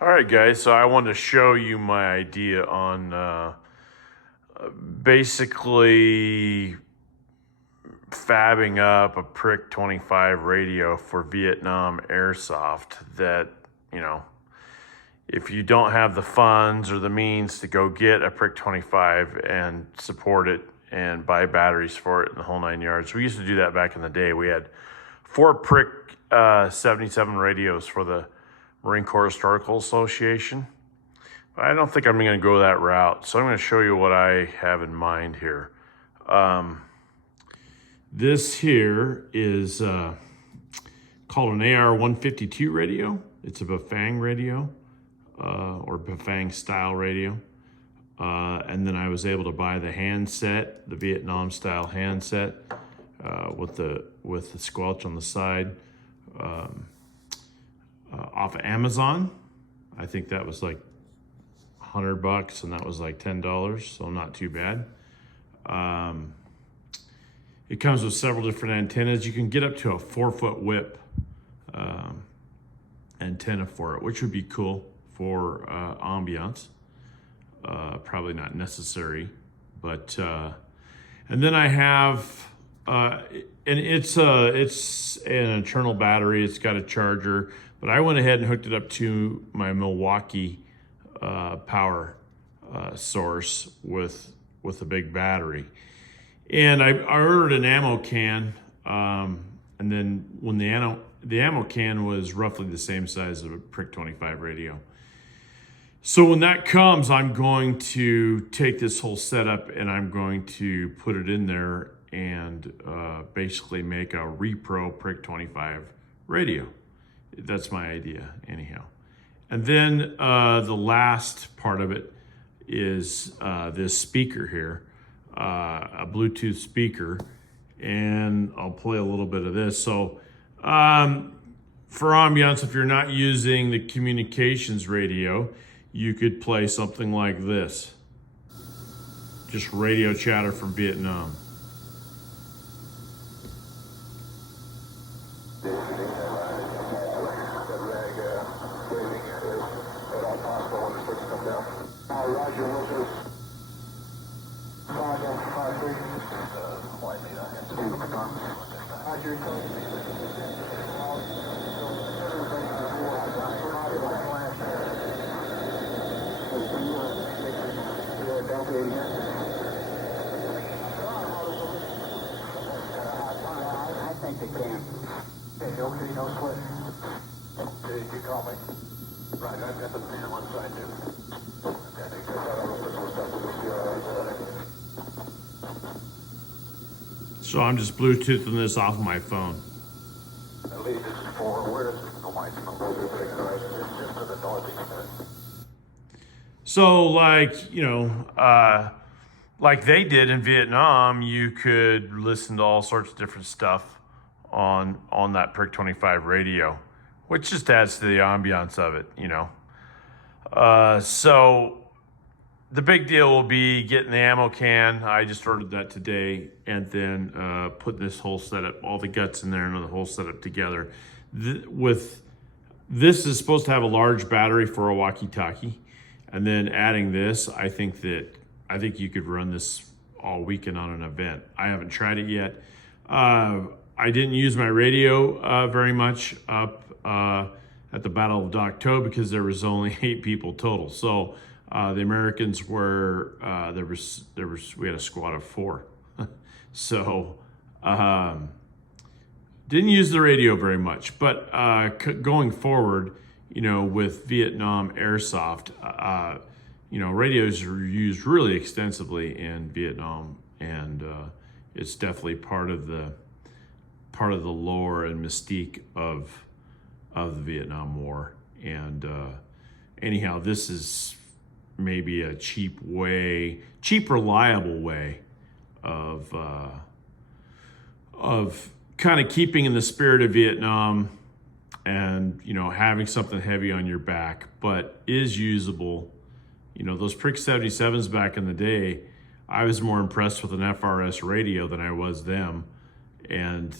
All right, guys, so I wanted to show you my idea on basically fabbing up a Prick 25 radio for Vietnam Airsoft that, you know, if you don't have the funds or the means to go get a Prick 25 and support it and buy batteries for it and the whole 9 yards. We used to do that back in the day. We had 4 Prick 77 radios for the Marine Corps Historical Association. But I don't think I'm going to go that route. So I'm going to show you what I have in mind here. This here is called an AR-152 radio. It's a Bafang radio or Bafang style radio. And then I was able to buy the handset, the Vietnam style handset with the squelch on the side off of Amazon. I think that was like $100 and that was like $10, so not too bad. It comes with several different antennas. You can get up to a 4-foot whip antenna for it, which would be cool for ambiance. Probably not necessary, but and then I have and it's an internal battery. It's got a charger, but I went ahead and hooked it up to my Milwaukee power source with a big battery. And I ordered an ammo can, and then when the ammo can was roughly the same size of a Prick 25 radio. So when that comes, I'm going to take this whole setup and I'm going to put it in there and basically make a repro Prick 25 radio. That's my idea anyhow. And then the last part of it is this speaker here, a Bluetooth speaker, and I'll play a little bit of this. So for ambiance, if you're not using the communications radio, you could play something like this. Just radio chatter from Vietnam. I think they can. Hey, okay, no sweat. Did you call me? Right, I've got the man on side too. I think that's how So I'm just Bluetoothing this off of my phone. at least this is for, where is it? The white smoke is just to the northeast. So like, you know, like they did in Vietnam, you could listen to all sorts of different stuff on that Prick 25 radio, which just adds to the ambiance of it, you know. So the big deal will be getting the ammo can. I just ordered that today, and then putting this whole setup, all the guts in there and the whole setup together. This is supposed to have a large battery for a walkie-talkie, and then adding this, I think you could run this all weekend on an event. I haven't tried it yet. I didn't use my radio very much up at the Battle of Dak To because there was only 8 people total. So the Americans were we had a squad of 4. So didn't use the radio very much. But going forward, you know, with Vietnam Airsoft, you know, radios are used really extensively in Vietnam, and it's definitely part of the lore and mystique of the Vietnam War. And anyhow, this is maybe a cheap, reliable way of kind of keeping in the spirit of Vietnam, and, you know, having something heavy on your back, but is usable. You know, those Prick 77s back in the day, I was more impressed with an FRS radio than I was them. And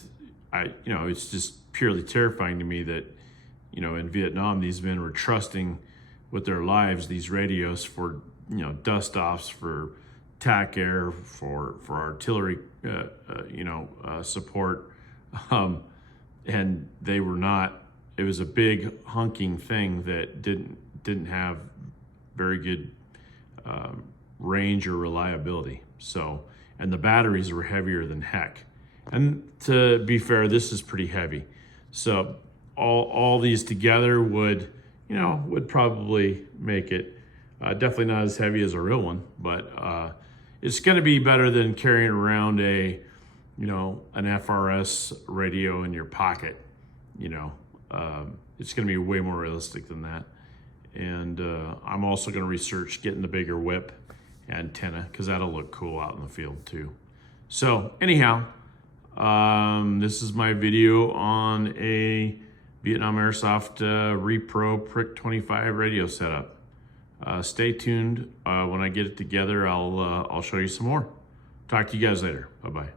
you know, it's just purely terrifying to me that, you know, in Vietnam, these men were trusting with their lives, these radios for, you know, dust offs, for TAC air, for artillery, support. And they were not, it was a big hunking thing that didn't have very good range or reliability. So, and the batteries were heavier than heck. And to be fair, this is pretty heavy. So all these together would probably make it definitely not as heavy as a real one, but it's going to be better than carrying around an FRS radio in your pocket. It's going to be way more realistic than that. And I'm also going to research getting the bigger whip antenna, because that'll look cool out in the field too. So anyhow, this is my video on a Vietnam Airsoft repro Prick 25 radio setup. Stay tuned. When I get it together, I'll show you some more. Talk to you guys later. Bye-bye.